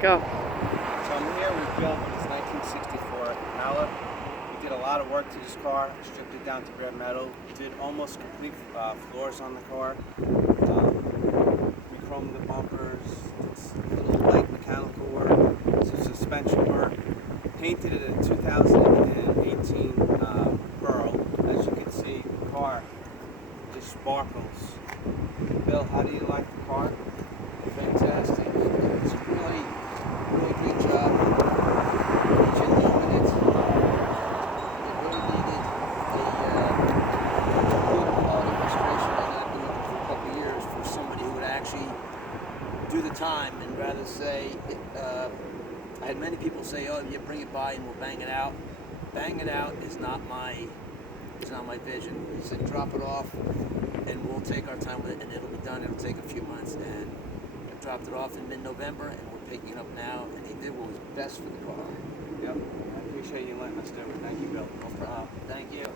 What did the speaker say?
Go. So I'm here with Bill with his 1964 Impala. We did a lot of work to this car, stripped it down to bare metal, did almost complete floors on the car. We chromed the bumpers, did a little light mechanical work, some suspension work, painted it in 2018 pearl. As you can see, the car just sparkles. Bill, how do you like the car? Fantastic. It's a really good job. Genuine. It really needed a good quality restoration, and I've been looking for a couple of years for somebody who would actually do the time and rather say, I had many people say, "Oh, you bring it by and we'll bang it out." Bang it out is not my vision. He said, "Drop it off, and we'll take our time with it, and it'll be done. It'll take a few months." And I dropped it off in mid-November, and we're picking it up now. And he did what was best for the car. Yep. I appreciate you letting us do it. Thank you, Bill. No problem. Thank you.